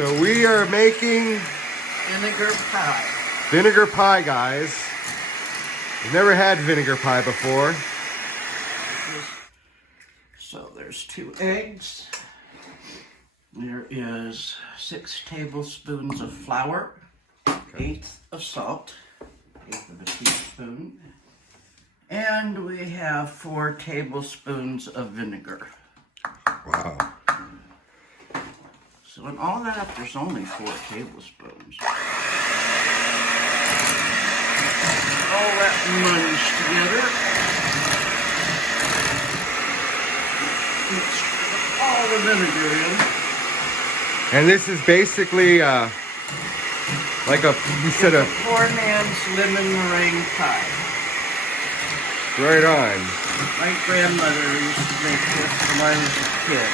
So we are making vinegar pie. Vinegar pie, guys. We've never had vinegar pie before. So there's 2 eggs. There is 6 tablespoons of flour, 1/8 of salt, 1/8 of a teaspoon, and we have 4 tablespoons of vinegar. Wow. So in all that, there's only 4 tablespoons. All that mush together. Mix all the vinegar in. And this is basically like a, you said a poor man's lemon meringue pie. Right on. My grandmother used to make this when I was a kid.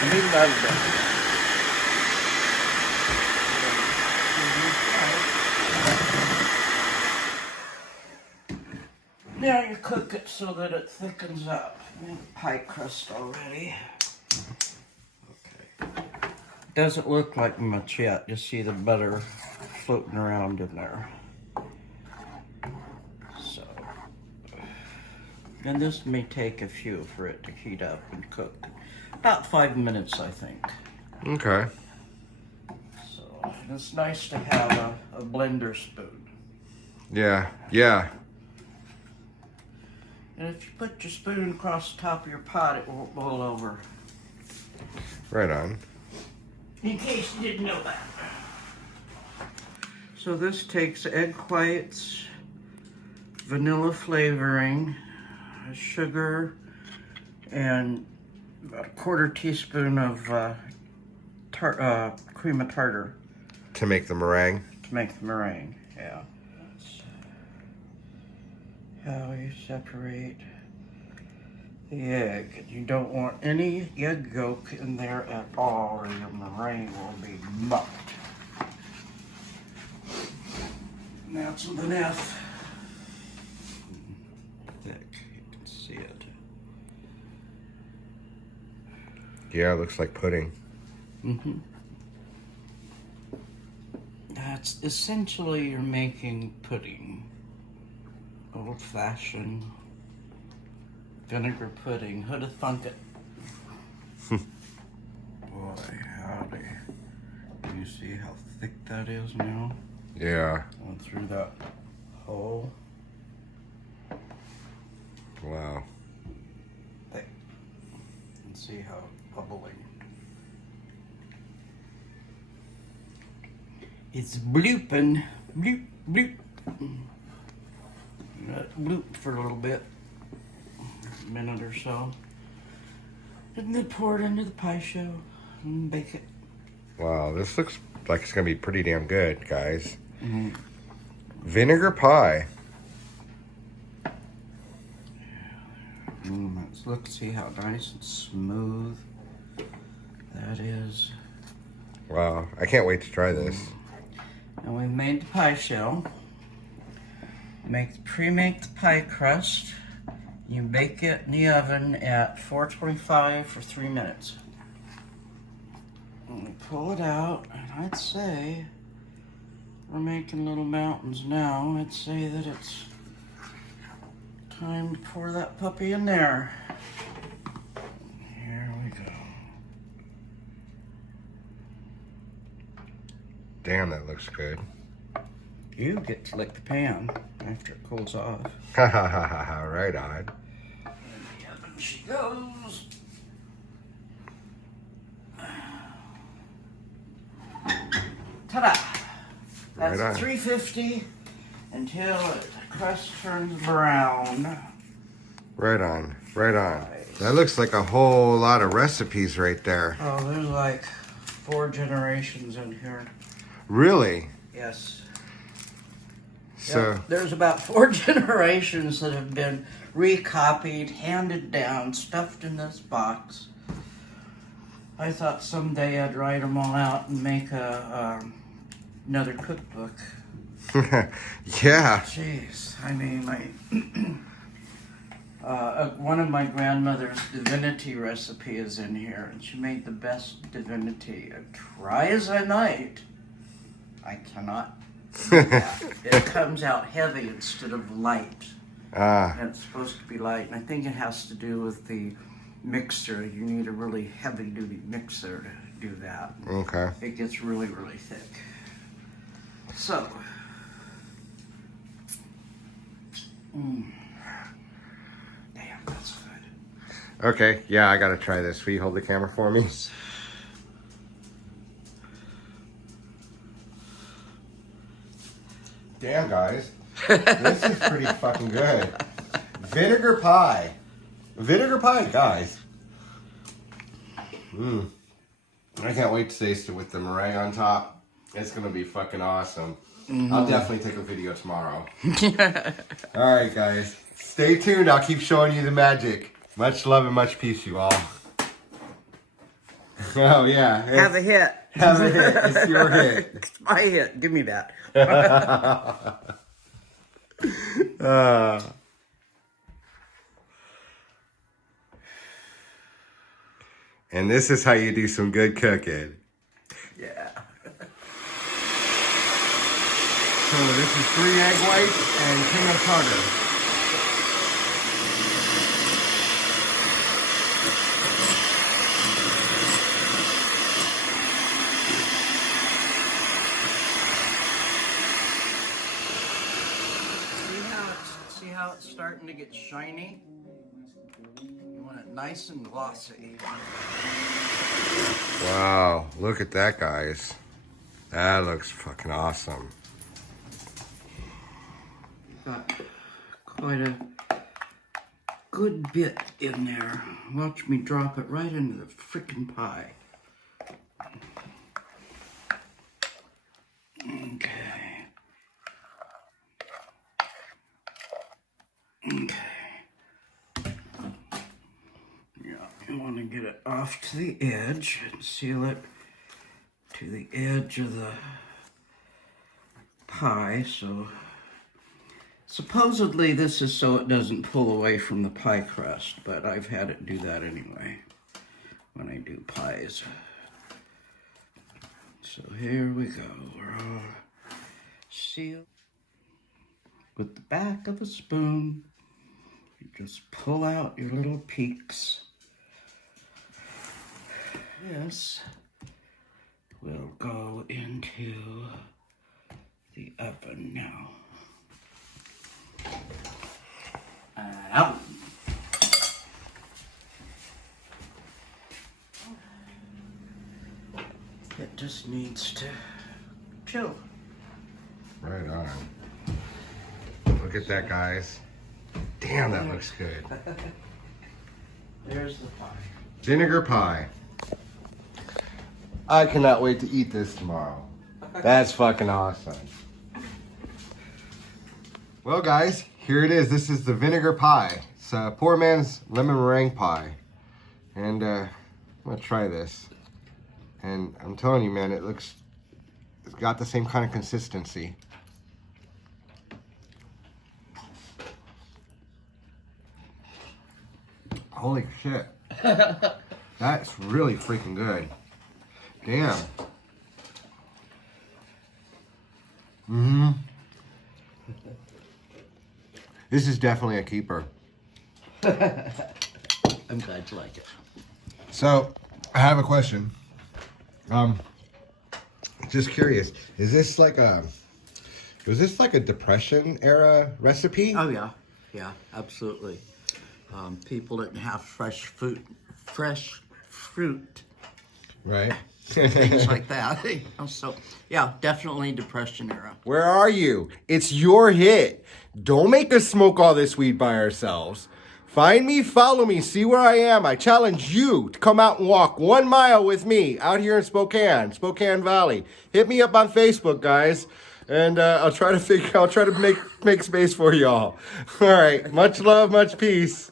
And we loved it. Now you cook it so that it thickens up. We have pie crust already. Okay. Doesn't look like much yet. You see the butter floating around in there. So, and this may take a few for it to heat up and cook. About 5 minutes, I think. Okay. So, it's nice to have a blender spoon. Yeah, yeah. And if you put your spoon across the top of your pot, it won't boil over. Right on. In case you didn't know that. So this takes egg whites, vanilla flavoring, sugar, and about a 1/4 teaspoon of cream of tartar. To make the meringue? To make the meringue, yeah. That's how you separate the egg. You don't want any egg yolk in there at all, or your meringue will be mucked. Now something else. Thick, you can see it. Yeah, it looks like pudding. Mm-hmm. That's essentially you're making pudding. Old-fashioned vinegar pudding. Who'd have thunk it? Boy, howdy. Do you see how thick that is now? Yeah. Going through that hole. Wow. Thick. And see how it's bubbling. It's blooping. Bloop, bloop. Let it bloop for a little bit. A minute or so. And then pour it into the pie shell and bake it. Wow, this looks like it's gonna be pretty damn good, guys. Mm-hmm. Vinegar pie. Let's see how nice and smooth that is. Wow, I can't wait to try this. And we've made the pie shell. Pre-make the pie crust. You bake it in the oven at 425 for 3 minutes. And we pull it out, and I'd say we're making little mountains now. I'd say that it's time to pour that puppy in there. Here we go. Damn, that looks good. You get to lick the pan after it cools off. Ha ha ha ha ha, right on. In the oven she goes. Ta-da! That's Right on. 350 until the crust turns brown. Right on, right on. That looks like a whole lot of recipes right there. Oh, there's like 4 generations in here. Really? Yes. So, Yep. There's about 4 generations that have been recopied, handed down, stuffed in this box. I thought someday I'd write them all out and make another cookbook. yeah. Jeez, I mean, One of my grandmother's divinity recipe is in here, and she made the best divinity. Try as I might, I cannot do that. It comes out heavy instead of light. And it's supposed to be light, and I think it has to do with the mixer. You need a really heavy-duty mixer to do that. Okay. It gets really, really thick. So, damn, that's good. Okay, yeah, I gotta try this. Will you hold the camera for me? Damn, guys. This is pretty fucking good. Vinegar pie. Vinegar pie, guys. I can't wait to taste it with the meringue on top. It's gonna be fucking awesome. I'll definitely take a video tomorrow. Alright, guys. Stay tuned. I'll keep showing you the magic. Much love and much peace, you all. Oh, yeah. Have a hit. Have a hit. It's your hit. It's my hit. Give me that. And this is how you do some good cooking. Yeah. So this is 3 egg whites and king of tartar. See how it's starting to get shiny? You want it nice and glossy. Wow, look at that, guys. That looks fucking awesome. Got quite a good bit in there. Watch me drop it right into the frickin' pie. Okay. Yeah, you want to get it off to the edge and seal it to the edge of the pie. So supposedly this is so it doesn't pull away from the pie crust, but I've had it do that anyway when I do pies. So here we go. We're all sealed with the back of a spoon. You just pull out your little peaks. This will go into the oven now. Out. It just needs to chill. Right on. Look at that, guys. Damn, that looks good. There's the pie. Vinegar pie. I cannot wait to eat this tomorrow. That's fucking awesome. Well, guys, here it is. This is the vinegar pie. It's a poor man's lemon meringue pie. And I'm gonna try this. And I'm telling you, man, it's got the same kind of consistency. Holy shit. That's really freaking good. Damn. This is definitely a keeper. I'm glad you like it. So, I have a question. Just curious, was this like a Depression era recipe? Oh yeah, yeah, absolutely. People didn't have fresh fruit, Right. things like that. So yeah, definitely Depression era. Where are you? It's your hit. Don't make us smoke all this weed by ourselves. Find me, follow me, see where I am. I challenge you to come out and walk 1 mile with me out here in Spokane Valley. Hit me up on Facebook, guys, and I'll try to make space for y'all. All right, much love, much peace.